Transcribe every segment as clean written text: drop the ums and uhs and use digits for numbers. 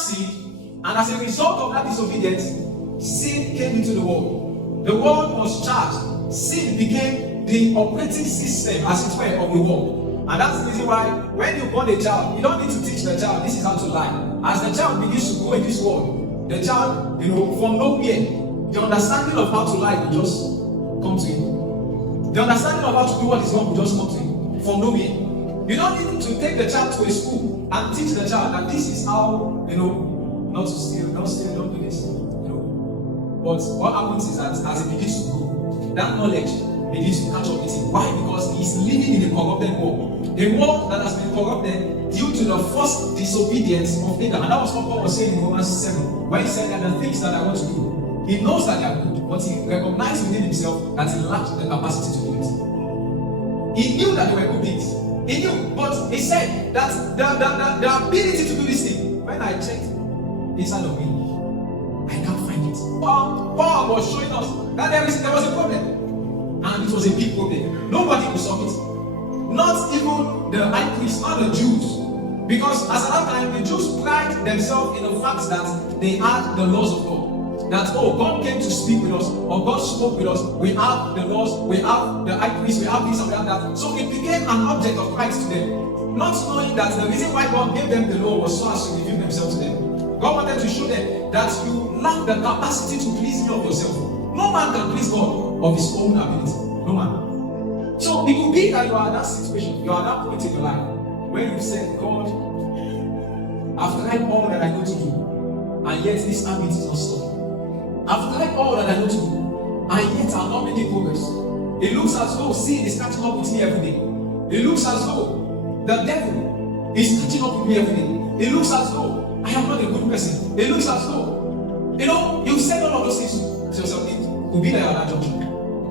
seed, and as a result of that disobedience, sin came into the world. The world was charged. Sin became the operating system, as it were, of the world. And that's the reason why when you born a child, you don't need to teach the child this is how to lie. As the child begins to grow in this world, the child, from nowhere, the understanding of how to lie will just come to him. The understanding of how to do what is wrong will just come to him from nowhere. You don't need to take the child to a school and teach the child that this is how, not to steal, don't do this. But what happens is that as he begins to grow, that knowledge begins to catch up with him. Why? Because he's living in a corrupted world. A world that has been corrupted due to the first disobedience of Adam. And that was what Paul was saying in Romans 7, when he said that the things that I want to do, he knows that they are good, but he recognized within himself that he lacked the capacity to do it. He knew that they were good things. He knew, but he said that the ability to do this thing, when I checked inside of me, I can't find it. Paul was showing us that there was a problem, and it was a big problem. Nobody could solve it. Not even the high priests, not the Jews. Because as at that time, the Jews pride themselves in the fact that they had the laws of God. That, God came to speak with us, or God spoke with us. We have the laws, we have the high priest, we have this and we have that. So it became an object of pride to them. Not knowing that the reason why God gave them the law was so as to reveal themselves to them. God wanted to show them that you lack the capacity to please you of yourself. No man can please God of his own ability. No man. So it could be that you are at that situation, you are at that point in your life where you said, God, I've tried all that I know to do, and yet this habit is not stopped. I've tried all that I know to do, and yet I'm not making progress. It looks as though sin is catching up with me every day. It looks as though the devil is catching up with me every day. It looks as though I am not a good person. It looks as though, you said all of those things to yourself. It could be like at that junction.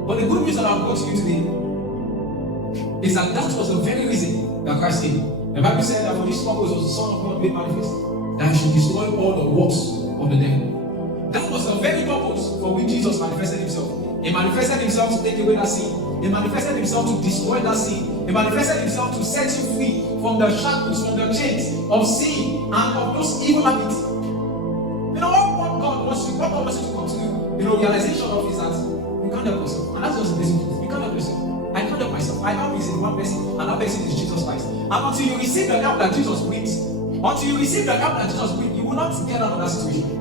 But the good news that I've brought to you today is that was the very reason that Christ came. The Bible said that for this purpose was the Son of God made manifest, that he should destroy all the works of the devil. That was the very purpose for which Jesus manifested himself. He manifested himself to take away that sin. He manifested himself to destroy that sin. He manifested himself to set you free from the shackles, from the chains of sin and of those evil habits. What God wants you to come to, realization of is that you can't help yourself. And that's just the basic truth. You can't help yourself. I can't help myself. I know is in one person, and that person is Jesus Christ. And until you receive the help that Jesus brings, you will not get out of that situation.